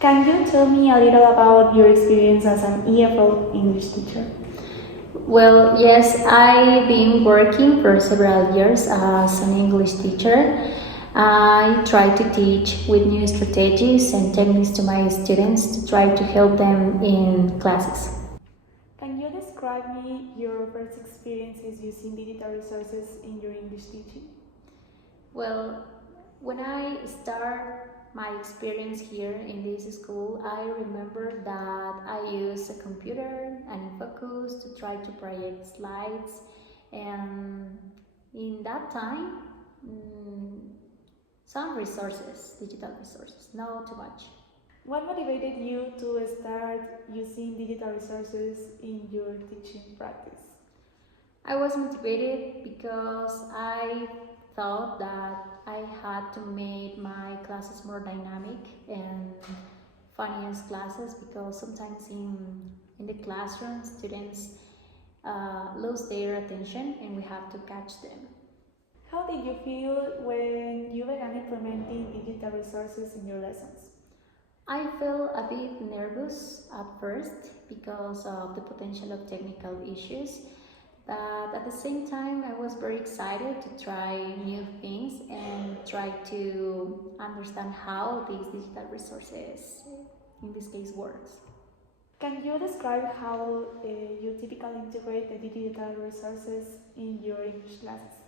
Can you tell me a little about your experience as an EFL English teacher? Well, yes, I've been working for several years as an English teacher. I try to teach with new strategies and techniques to my students to try to help them in classes. Can you describe me your first experiences using digital resources in your English teaching? Well, when I start my experience here in this school, I remember that I use a computer and focus to try to project slides, and in that time, mm, some resources, digital resources, not too much. What motivated you to start using digital resources in your teaching practice? I was motivated because I thought that I had to make my classes more dynamic and funniest classes, because sometimes in the classroom students lose their attention and we have to catch them. How did you feel when you began implementing digital resources in your lessons? I felt a bit nervous at first because of the potential of technical issues, but at the same time I was very excited to try new things and try to understand how these digital resources in this case works. Can you describe how you typically integrate the digital resources in your English classes?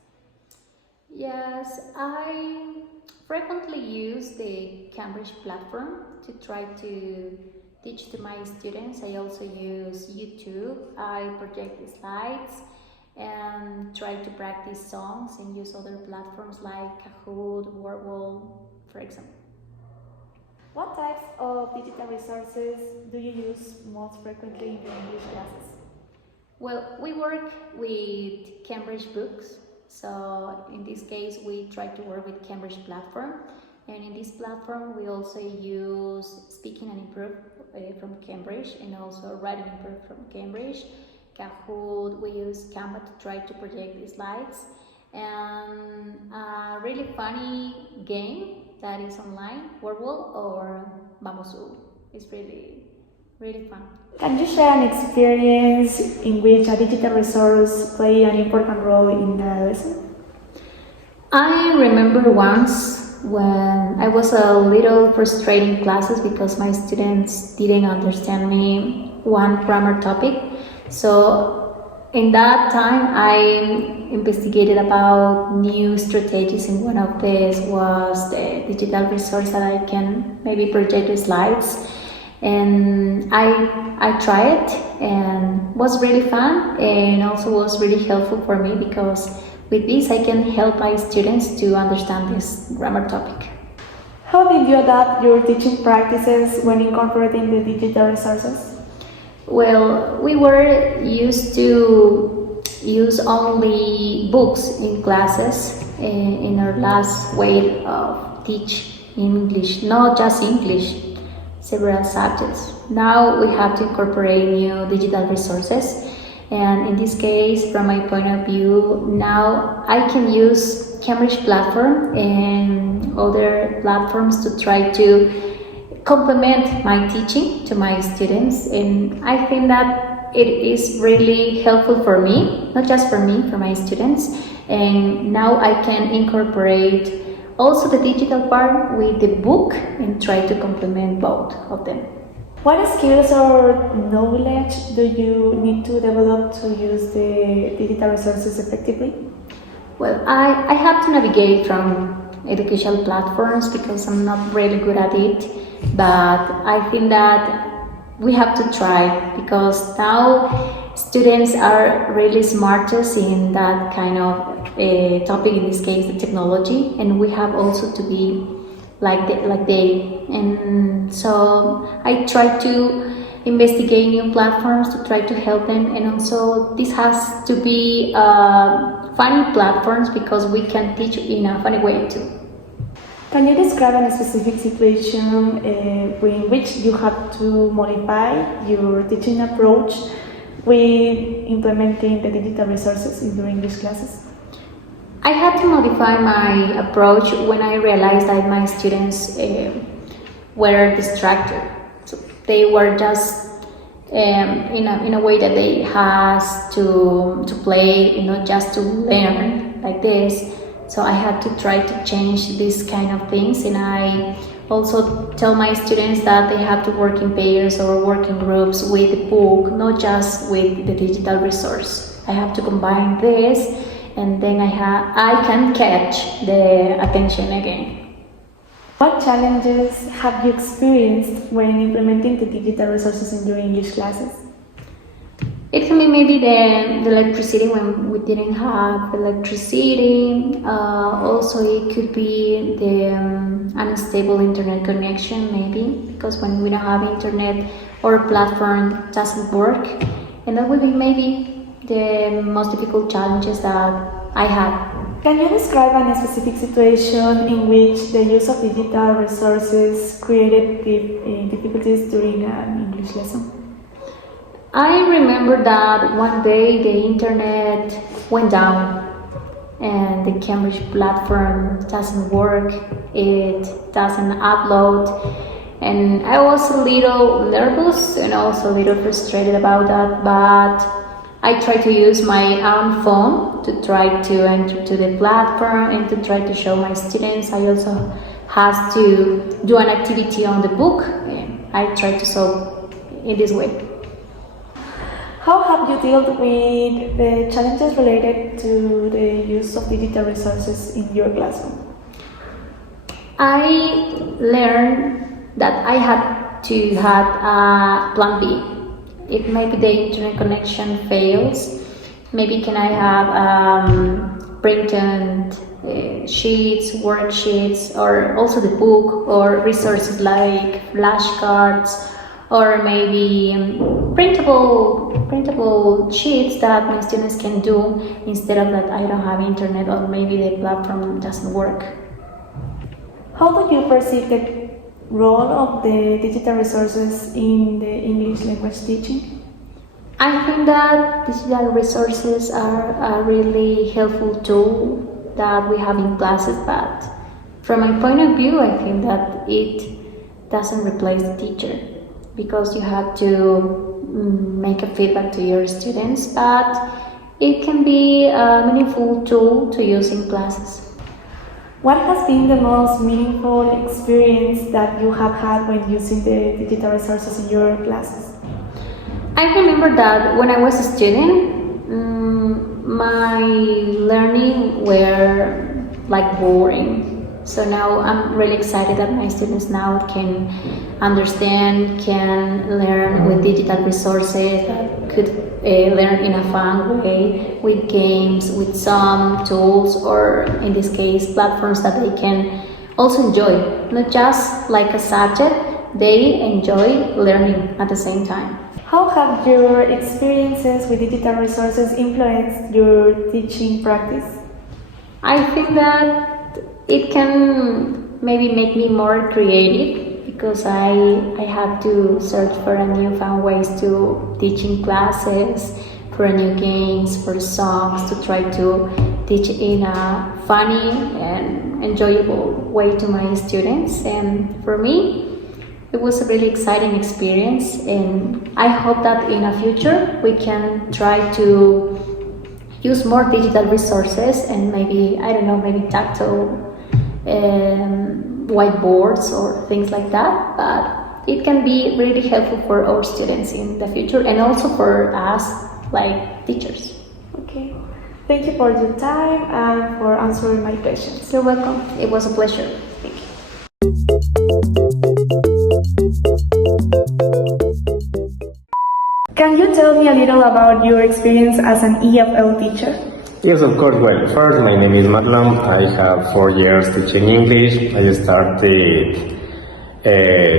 Yes, I frequently use the Cambridge platform to try to teach to my students. I also use YouTube. I project the slides and try to practice songs and use other platforms like Kahoot, Wordwall, for example. What types of digital resources do you use most frequently in your English classes? Well, we work with Cambridge books. So in this case, we try to work with Cambridge platform. And in this platform, we also use Speaking and Improve from Cambridge, and also Writing Improve from Cambridge. Kahoot, we use Canva to try to project the slides. And a really funny game that is online, Wordwall or Bamosul. It's really fun. Can you share an experience in which a digital resource played an important role in the lesson? I remember once when I was a little frustrated in classes because my students didn't understand me one grammar topic. So in that time, I investigated about new strategies, and one of these was the digital resource that I can maybe project the slides. And I tried it and was really fun, and also was really helpful for me because with this I can help my students to understand this grammar topic. How did you adapt your teaching practices when incorporating the digital resources? Well, we were used to use only books in classes in our last way of teach English, not just English, several subjects. Now we have to incorporate new digital resources, and in this case, from my point of view, now I can use Cambridge platform and other platforms to try to complement my teaching to my students, and I think that it is really helpful for me, not just for me, for my students. And now I can incorporate also the digital part with the book and try to complement both of them. What skills or knowledge do you need to develop to use the digital resources effectively? Well, I have to navigate from educational platforms because I'm not really good at it, but I think that we have to try because now students are really smartest in that kind of topic, in this case the technology, and we have also to be like they. And so I try to investigate new platforms to try to help them, and also this has to be funny platforms because we can teach in a funny way too. Can you describe a specific situation in which you have to modify your teaching approach with implementing the digital resources in your English classes? I had to modify my approach when I realized that my students were distracted. So they were just in a way that they has to play, just to learn like this. So I had to try to change these kind of things, and I also tell my students that they have to work in pairs or work in groups with the book, not just with the digital resource. I have to combine this, and then I can catch the attention again. What challenges have you experienced when implementing the digital resources in your English classes? It can be maybe the electricity when we didn't have electricity. Also, it could be the unstable internet connection, maybe, because when we don't have internet, our platform doesn't work. And that would be maybe the most difficult challenges that I had. Can you describe a specific situation in which the use of digital resources created difficulties during an English lesson? I remember that one day the internet went down and the Cambridge platform doesn't work, it doesn't upload, and I was a little nervous and also a little frustrated about that, but I tried to use my own phone to try to enter to the platform and to try to show my students. I also have to do an activity on the book, and I tried to solve in this way. How have you dealt with the challenges related to the use of digital resources in your classroom? I learned that I had to have a plan B. If maybe the internet connection fails, maybe can I have printed sheets, worksheets, or also the book, or resources like flashcards, or maybe printable sheets that my students can do instead of that I don't have internet or maybe the platform doesn't work. How do you perceive the role of the digital resources in the English language teaching? I think that digital resources are a really helpful tool that we have in classes, but from my point of view, I think that it doesn't replace the teacher, because you have to make a feedback to your students, but it can be a meaningful tool to use in classes. What has been the most meaningful experience that you have had when using the digital resources in your classes? I remember that when I was a student, my learning were like boring. So now I'm really excited that my students now can understand, can learn with digital resources, that could learn in a fun way with games, with some tools, or in this case platforms that they can also enjoy, not just like a subject, they enjoy learning at the same time. How have your experiences with digital resources influenced your teaching practice? I think that it can maybe make me more creative, because I have to search for a new fun ways to teach in classes, for new games, for songs, to try to teach in a funny and enjoyable way to my students. And for me, it was a really exciting experience, and I hope that in the future we can try to use more digital resources and maybe, I don't know, maybe tactile whiteboards or things like that, but it can be really helpful for our students in the future and also for us like teachers. Okay, thank you for your time and for answering my questions. You're welcome. It was a pleasure. Thank you. Can you tell me a little about your experience as an EFL teacher? Yes, of course. Well, first, my name is Matlom. I have 4 years teaching English. I started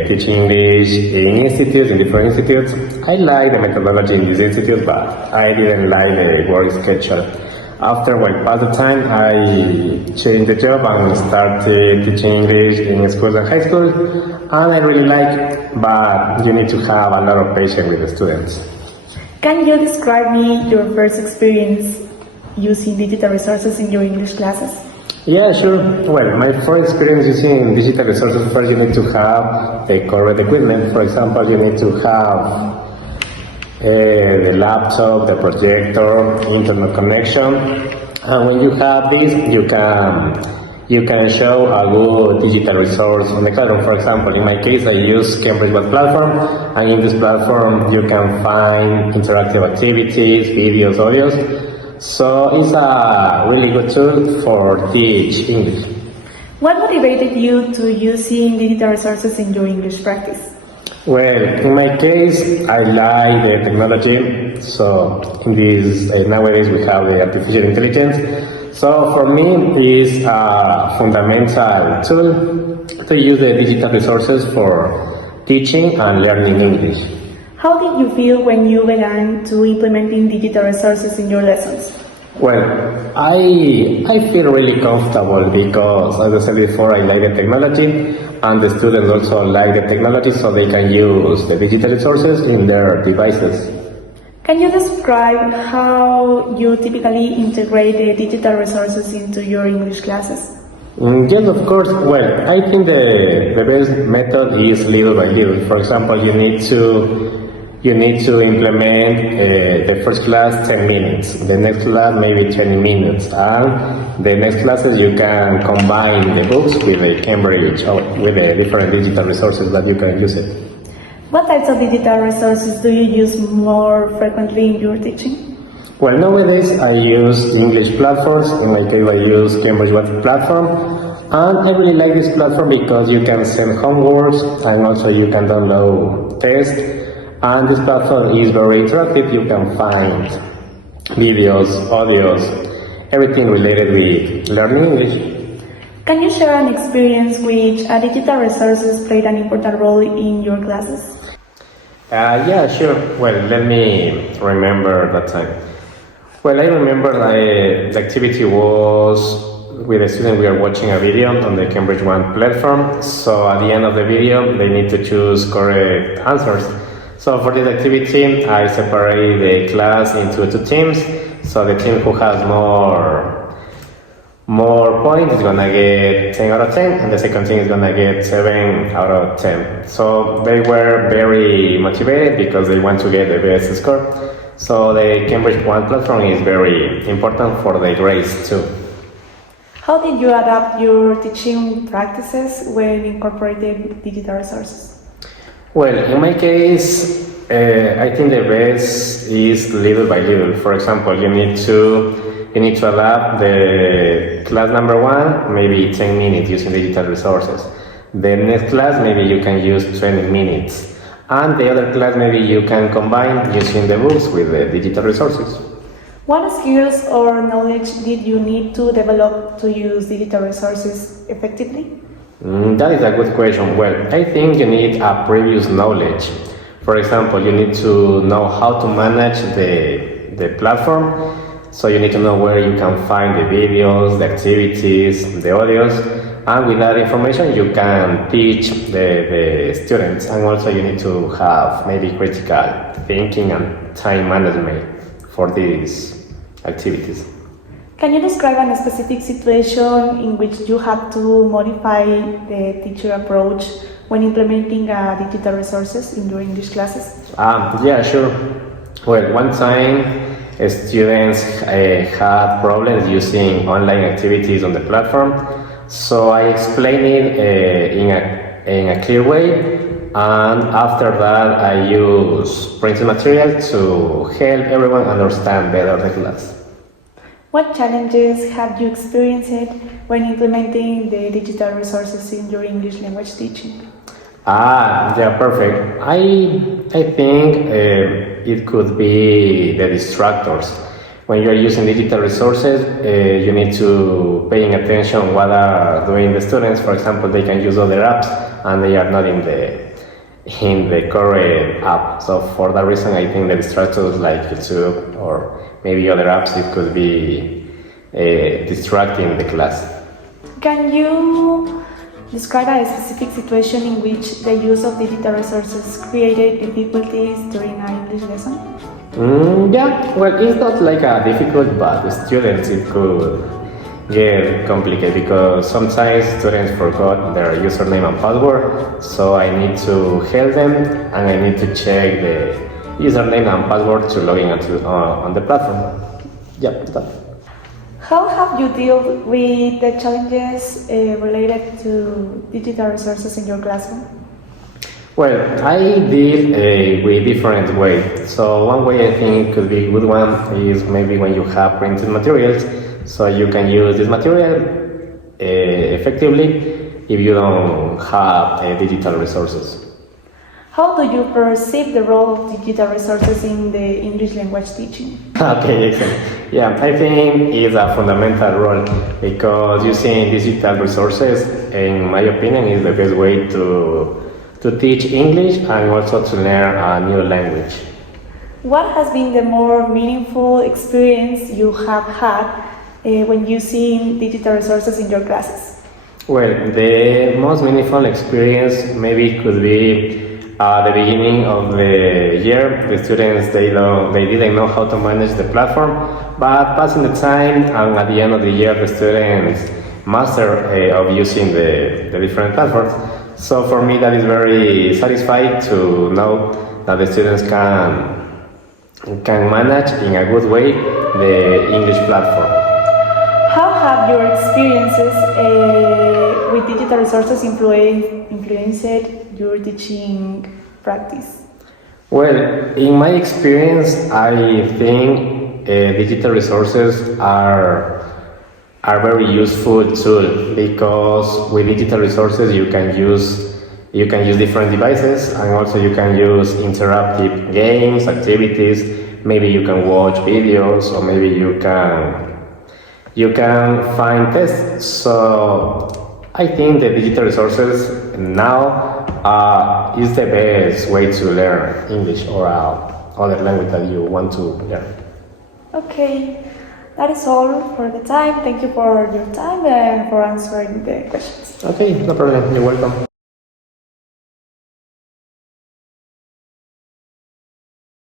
teaching English in institutes, in different institutes. I like the methodology in these institutes, but I didn't like the work schedule. After past the time, I changed the job and started teaching English in schools and high school, and I really like it, but you need to have a lot of patience with the students. Can you describe me your first experience using digital resources in your English classes? Yeah, sure. Well, my first experience using digital resources, first you need to have the correct equipment. For example, you need to have the laptop, the projector, internet connection. And when you have this, you can show a good digital resource on the classroom. For example, in my case, I use Cambridge Web Platform, and in this platform, you can find interactive activities, videos, audios. So it's a really good tool for teach English. What motivated you to using digital resources in your English practice? Well, in my case, I like the technology. So in this nowadays we have the artificial intelligence. So for me, it's a fundamental tool to use the digital resources for teaching and learning English. How did you feel when you began to implementing digital resources in your lessons? Well, I feel really comfortable because, as I said before, I like the technology, and the students also like the technology, so they can use the digital resources in their devices. Can you describe how you typically integrate the digital resources into your English classes? Yes, of course. Well, I think the best method is little by little. For example, you need to implement the first class 10 minutes, the next class maybe 20 minutes, and the next classes you can combine the books with the Cambridge or with the different digital resources that you can use it. What types of digital resources do you use more frequently in your teaching? Well, nowadays I use English platforms. In my case, I use Cambridge Web Platform, and I really like this platform because you can send homeworks and also you can download tests. And this platform is very interactive. You can find videos, audios, everything related with learning English. Can you share an experience which digital resources played an important role in your classes? Yeah, sure. Well, let me remember that time. Well, I remember the activity was with a student. We are watching a video on the Cambridge One platform. So at the end of the video, they need to choose correct answers. So for this activity, I separate the class into two teams. So the team who has more points is gonna get 10 out of 10, and the second team is gonna get 7 out of 10. So they were very motivated because they want to get the best score. So the Cambridge One platform is very important for the grades too. How did you adapt your teaching practices when incorporating digital resources? Well, in my case, I think the best is little by little. For example, you need to adapt the class number one, maybe 10 minutes using digital resources. The next class, maybe you can use 20 minutes. And the other class, maybe you can combine using the books with the digital resources. What skills or knowledge did you need to develop to use digital resources effectively? That is a good question. Well, I think you need a previous knowledge. For example, you need to know how to manage the platform. So you need to know where you can find the videos, the activities, the audios. And with that information, you can teach the students. And also you need to have maybe critical thinking and time management for these activities. Can you describe a specific situation in which you had to modify the teacher approach when implementing digital resources in your English classes? Yeah, sure. Well, one time students had problems using online activities on the platform, so I explained it in a clear way, and after that I use printed material to help everyone understand better the class. What challenges have you experienced when implementing the digital resources in your English language teaching? Yeah, perfect. I think it could be the distractors. When you're using digital resources, you need to paying attention what are doing the students. For example, they can use other apps and they are not in the correct app. So for that reason, I think the distractors like YouTube or maybe other apps, it could be distracting the class. Can you describe a specific situation in which the use of digital resources created difficulties during an English lesson? Yeah, well, it's not like a difficult, but the students get complicated because sometimes students forgot their username and password, so I need to help them and I need to check the username and password to log in on the platform. Yeah, that. How have you dealt with the challenges related to digital resources in your classroom? Well, I deal with different ways. So one way I think could be a good one is maybe when you have printed materials, so you can use this material effectively if you don't have digital resources. How do you perceive the role of digital resources in the English language teaching? Okay, excellent. Yeah, I think it's a fundamental role because using digital resources, in my opinion, is the best way to teach English and also to learn a new language. What has been the more meaningful experience you have had when using digital resources in your classes? Well, the most meaningful experience maybe could be at the beginning of the year. The students they didn't know how to manage the platform, but passing the time and at the end of the year, the students master of using the different platforms. So for me, that is very satisfying to know that the students can manage in a good way the English platform. How have your experiences with digital resources influenced your teaching practice? Well, in my experience, I think digital resources are very useful tool because with digital resources you can use different devices and also you can use interactive games, activities. Maybe you can watch videos or maybe you can find tests. So I think the digital resources now is the best way to learn English or other language that you want to learn. Okay, that is all for the time. Thank you for your time and for answering the questions. Okay, no problem. You're welcome.